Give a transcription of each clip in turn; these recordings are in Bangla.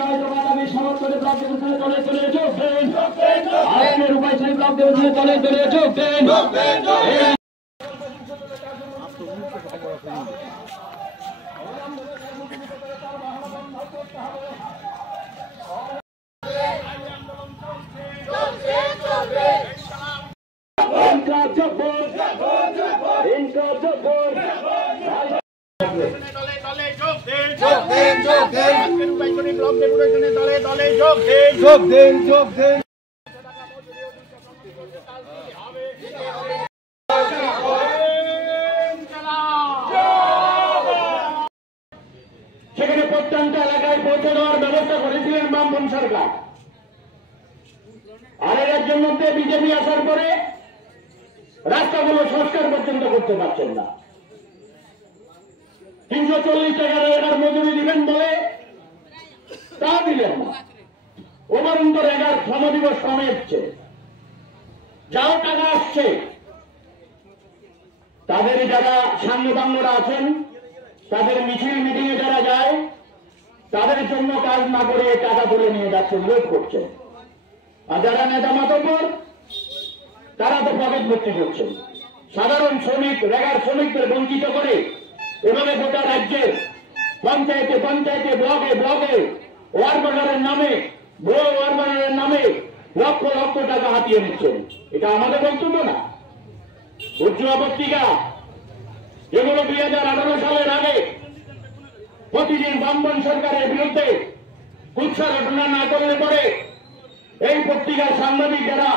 নয়তো বাদামি সমর্থনে ব্লক ডিভিশনে চলে যোগ দেন। আজকের উপায়শালী ব্লক ডিভিশনে চলে যোগ দেন। সেখানে প্রত্যন্ত এলাকায় পৌঁছে দেওয়ার ব্যবস্থা করেছিলেন বামপন্থী সরকার। আর এই রাজ্যের মধ্যে বিজেপি আসার পরে রাস্তাগুলো সংস্কার পর্যন্ত করতে পারছেন না। 340 টাকার মজুরি দিবেন বলে তা দিলেন না। উপরন্ত রেগার শ্রমদিবস কমে এসছে, যাও টাকা আসছে, তাদের যারা সাংবাদিকরা আছেন, তাদের মিছিল মিটিংয়ে যারা যায়, তাদের জন্য কাজ না করে টাকা তুলে নিয়ে যাচ্ছেন, লুট করছেন। আর যারা নেতা মাতব্বর, তারা তো পকেট ভর্তি করছেন। সাধারণ শ্রমিক, রেগার শ্রমিকদের বঞ্চিত করে এভাবে গোটা রাজ্যের পঞ্চায়েতে পঞ্চায়েতে, ব্লকে ব্লকে ওয়ার বাজারের নামে, বড় ওয়ার বাজারের নামে লক্ষ লক্ষ টাকা হাতিয়ে নিচ্ছেন। এটা আমাদের বক্তব্য না। উজ্জ্বল পত্রিকা যেগুলো 2018 সালের আগে প্রতিদিন বামপন্থী সরকারের বিরুদ্ধে কুৎসা ঘটনা না করলে পরে এই পত্রিকার সাংবাদিক যারা,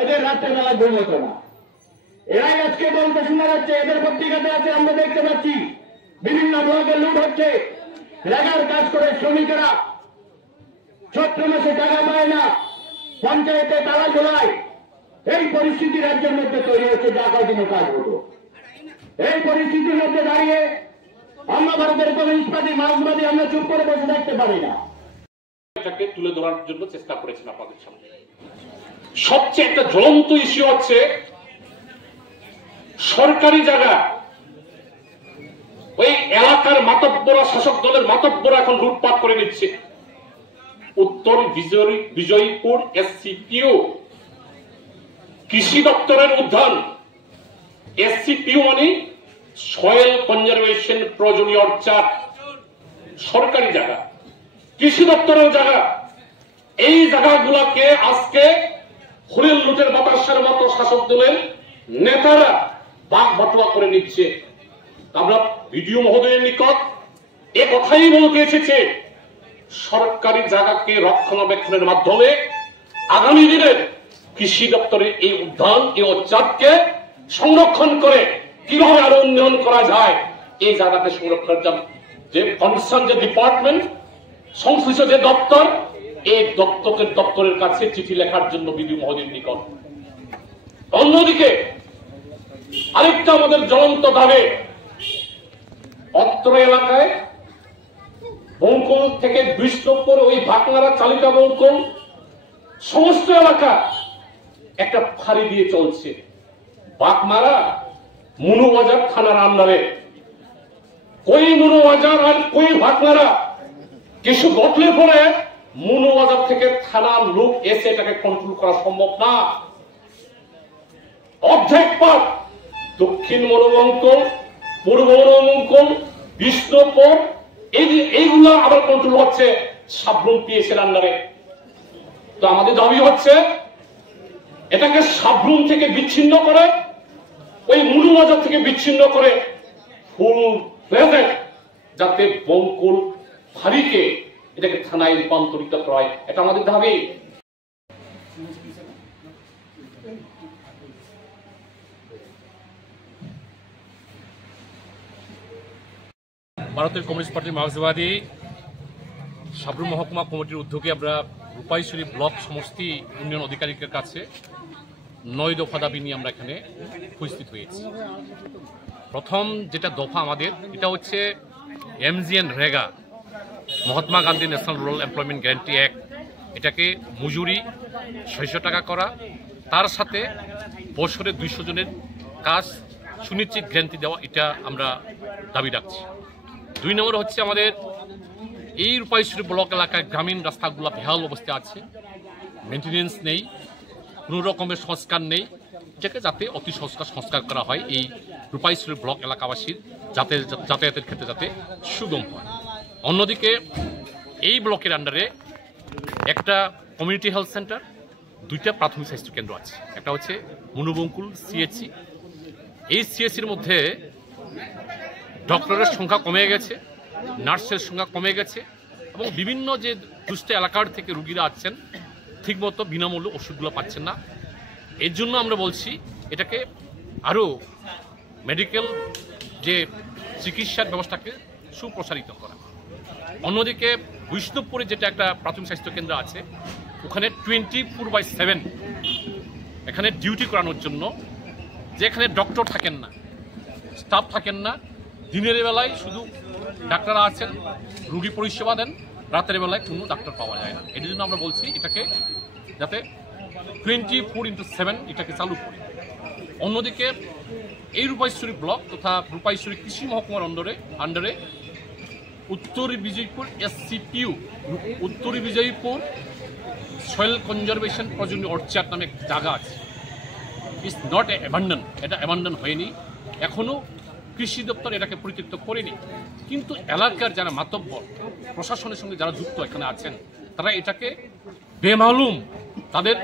এদের রাত্রেবেলা ঘুম হতো না। এরাই আজকে বলতে শোনা যাচ্ছে এদের পত্রিকাতে আছে, আমরা দেখতে পাচ্ছি বিভিন্ন ব্লকে লুট হচ্ছে, রেগার কাজ করে শ্রমিকেরা চৈত্র মাসে টাকা পায় না, পঞ্চায়েতে তালা ঝোলায়। এই পরিস্থিতি রাজ্যের মধ্যে তৈরি হচ্ছে, যা কদিনে কাজ হতো। এই পরিস্থিতির মধ্যে দাঁড়িয়ে আমরা ভারতের কমিউনিস্ট পার্টি, মার্ক্সবাদী আমরা চুপ করে বসে থাকতে পারি না। এটাকে তুলে ধরার জন্য চেষ্টা করেছেন আপনাদের সামনে। সবচেয়ে একটা জ্বলন্ত ইস্যু হচ্ছে সরকারি জায়গা, ওই এলাকার মাতব্বরা, শাসক দলের মাতব্বরা এখন লুটপাট করে নিচ্ছে। উত্তর বিজয়পুর এসসিপিও কৃষি দপ্তরের উদ্যান, এসসিপিও মানে সয়েল কনজারভেশন প্রয়োজনীয় অর্চার্ড, সরকারি জায়গা, কৃষি দপ্তরের জায়গা। এই জায়গাগুলোকে আজকে হরিণ লুটের বাতাসের মতো শাসক দলের নেতারা বাগ বটোয়া করে নিচ্ছে। আমরা বিডিও মহোদয়ের নিকট এ কথাই বলতে এসেছে, সরকারি জায়গাকে রক্ষণাবেক্ষণের মাধ্যমে আগামী দিনের কৃষি দপ্তরের এই উদ্যান, এই অর্চার্ডকে সংরক্ষণ করে কিভাবে আরো উন্নয়ন করা যায়, এই জায়গাকে সংরক্ষণের যে কনসার্ন যে ডিপার্টমেন্ট, সংশ্লিষ্ট যে দপ্তর, এই দপ্তরের কাছে চিঠি লেখার জন্য বিডিও মহোদয়ের নিকট। অন্যদিকে আরেকটা আমাদের জ্বলন্ত দাবি, অত্র এলাকায় বঙ্কুল থেকে বিষ্ণুপুর, ওই ভাকনারা, চালিকা বঙ্কুল সমস্ত এলাকা একটা ফাঁড়ি দিয়ে চলছে। বাগমারা মুনুবাজার থানার আন্ডারে, কই মুনুবাজার আর কই ভাকনারা কিছু ঘটলে পরে মুনুবাজার থেকে থানার লোক এসে এটাকে কন্ট্রোল করা সম্ভব না। অর্ধেক পাট দক্ষিণ মনোবঙ্কল, পূর্ব মনোবঙ্কল, বিষ্ণুপুর, এইগুলো আবার কন্ট্রোল হচ্ছে সাবরুম পিএসের আন্ডারে। তো আমাদের দাবি হচ্ছে এটাকে সাবরুম থেকে বিচ্ছিন্ন করে, ওই মুনুবাজার থেকে বিচ্ছিন্ন করে ফুল প্রেজেন্ট যাতে বঙ্কুল ফাঁড়িকে এটাকে থানায় রূপান্তরিত করা হয়, এটা আমাদের দাবি। ভারতের কমিউনিস্ট পার্টি মার্ক্সবাদী সাবরুম মহকুমা কমিটির উদ্যোগে আমরা রূপাইশ্বরী ব্লক সমষ্টি উন্নয়ন আধিকারিকের কাছে 9 দফা দাবি নিয়ে আমরা এখানে উপস্থিত হয়েছি। প্রথম যেটা দফা আমাদের, এটা হচ্ছে MGNREGA, Mahatma Gandhi national rural employment guarantee act, এটাকে মজুরি 600 টাকা করা, তার সাথে বছরে 200 জনের কাজ সুনিশ্চিত গ্যারান্টি দেওয়া, এটা আমরা দাবি রাখছি। 2 নম্বর হচ্ছে আমাদের এই রূপাইশ্বরী ব্লক এলাকায় গ্রামীণ রাস্তাগুলো বেহাল অবস্থায় আছে, মেনটেনেন্স নেই, কোনো রকমের সংস্কার নেই, এটাকে যাতে অতি সংস্কার করা হয় এই রূপাইশ্বরী ব্লক এলাকাবাসীর যাতায়াতের ক্ষেত্রে যাতে সুগম হয়। অন্যদিকে এই ব্লকের আন্ডারে একটা কমিউনিটি হেলথ সেন্টার, 2টা প্রাথমিক স্বাস্থ্য কেন্দ্র আছে। একটা হচ্ছে মনুবঙ্কুল সিএচসি। এই সিএসসির মধ্যে ডক্টরের সংখ্যা কমে গেছে, নার্সের সংখ্যা কমে গেছে এবং বিভিন্ন যে দুস্থ এলাকার থেকে রুগীরা আসছেন ঠিকমতো বিনামূল্যে ওষুধগুলো পাচ্ছেন না। এর জন্য আমরা বলছি এটাকে আরও মেডিকেল যে চিকিৎসার ব্যবস্থাকে সুপ্রসারিত করা। অন্যদিকে বৈষ্ণবপুরে যেটা একটা প্রাথমিক স্বাস্থ্য কেন্দ্র আছে, ওখানে 24/7 এখানে ডিউটি করানোর জন্য, যেখানে ডক্টর থাকেন না, স্টাফ থাকেন না, দিনের বেলায় শুধু ডাক্তাররা আছেন, রুগী পরিষেবা দেন, রাতের বেলায় কোনো ডাক্তার পাওয়া যায় না। এর জন্য আমরা বলছি এটাকে যাতে 24/7 এটাকে চালু করি। অন্যদিকে এই রূপাইশ্বরী ব্লক তথা রূপাইশ্বরী কৃষি মহকুমার আন্ডারে উত্তর বিজয়পুর SCPU, উত্তর বিজয়পুর সয়েল কনজারভেশন প্রয়োজনীয় অর্চার্ড নামে একটা জায়গা আছে। ইটস নট অ্যাবান্ডন, এটা অ্যাবান্ডন হয়নি, এখনও কৃষি দপ্তর এটাকে পরিত্যক্ত করেনি। কিন্তু এলাকার যারা মাতব্বর, প্রশাসনের সঙ্গে যারা যুক্ত এখানে আছেন, তারা এটাকে বেমালুম তাদের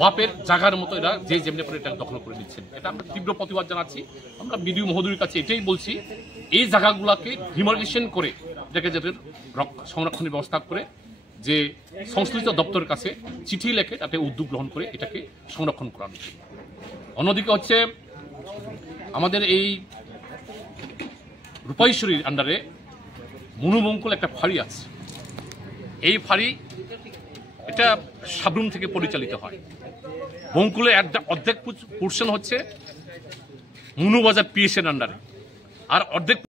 বাপের জায়গার মতো এরা যে যেমনি করে এটা দখল করে নিচ্ছেন। এটা আমরা তীব্র প্রতিবাদ জানাচ্ছি। আমরা বিডিও মহোদয়ের কাছে এটাই বলছি, এই জায়গাগুলোকে ডিমার্কেশন করে এটাকে যাদের সংরক্ষণের ব্যবস্থা করে, যে সংশ্লিষ্ট দপ্তরের কাছে চিঠি লেখে তাতে উদ্যোগ গ্রহণ করে এটাকে সংরক্ষণ করানো। অন্যদিকে হচ্ছে আমাদের এই রূপাইশ্বরীর আন্ডারে মনুবঙ্কুল একটা ফাঁড়ি আছে। এই ফাঁড়ি এটা সাবরুম থেকে পরিচালিত হয়। বঙ্কুলের অর্ধেক পোর্শন হচ্ছে মনুবাজার PSN আন্ডারে, আর অর্ধেক